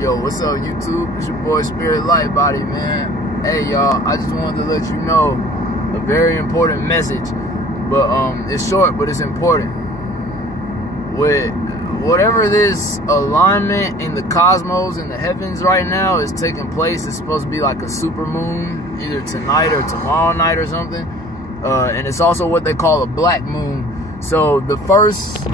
Yo, what's up, YouTube? It's your boy Spirit Lightbody, man. Hey, y'all, I just wanted to let you know a very important message. But it's short, but it's important. With whatever this alignment in the cosmos and the heavens right now is taking place, it's supposed to be like a super moon, either tonight or tomorrow night or something. And it's also what they call a black moon. So the first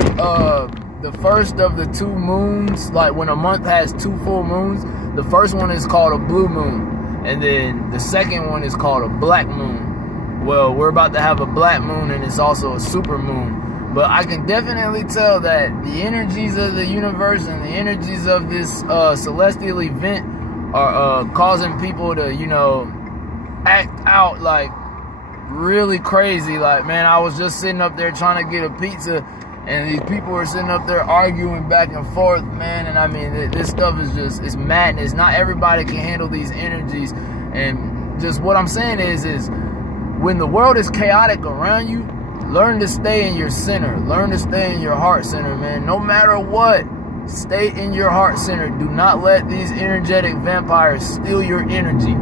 of the two moons, like when a month has two full moons, the first one is called a blue moon, and then the second one is called a black moon. Well, we're about to have a black moon, and it's also a super moon. But I can definitely tell that the energies of the universe and the energies of this celestial event are causing people to, you know, act out like really crazy. Like, man, I was just sitting up there trying to get a pizza, and these people were sitting up there arguing back and forth, man. And I mean, this stuff is just, it's madness. Not everybody can handle these energies. And just what I'm saying is when the world is chaotic around you, learn to stay in your center. Learn to stay in your heart center, man. No matter what, stay in your heart center. Do not let these energetic vampires steal your energy,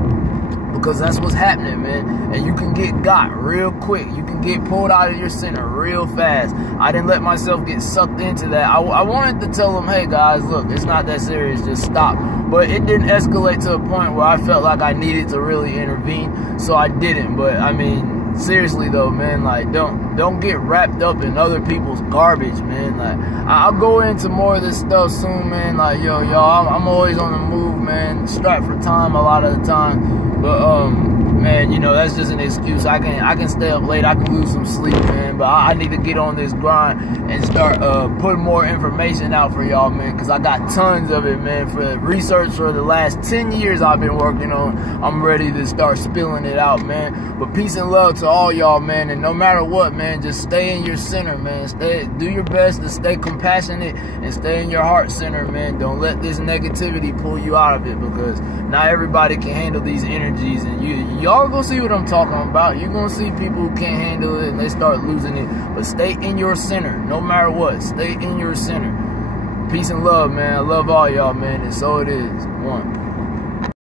because that's what's happening, man. And you can get got real quick. You can get pulled out of your center real fast. I didn't let myself get sucked into that. I wanted to tell them, hey guys, look, it's not that serious, just stop. But it didn't escalate to a point where I felt like I needed to really intervene, so I didn't. But I mean, seriously though, man, like don't get wrapped up in other people's garbage, man. Like, I'll go into more of this stuff soon, man. Like, yo, y'all, I'm always on the move, man. Strapped for time a lot of the time. But man, you know, that's just an excuse. I can stay up late, I can lose some sleep, man. But I need to get on this grind and start putting more information out for y'all, man, because I got tons of it, man. For the research for the last 10 years I've been working on, I'm ready to start spilling it out, man. But peace and love to all y'all, man. And no matter what, man, just stay in your center, man. Do your best to stay compassionate and stay in your heart center, man. Don't let this negativity pull you out of it, because not everybody can handle these energies. And y'all gonna see what I'm talking about. You're gonna see people who can't handle it and they start losing it. But stay in your center, no matter what. Stay in your center. Peace and love, man. I love all y'all, man. And so it is. One.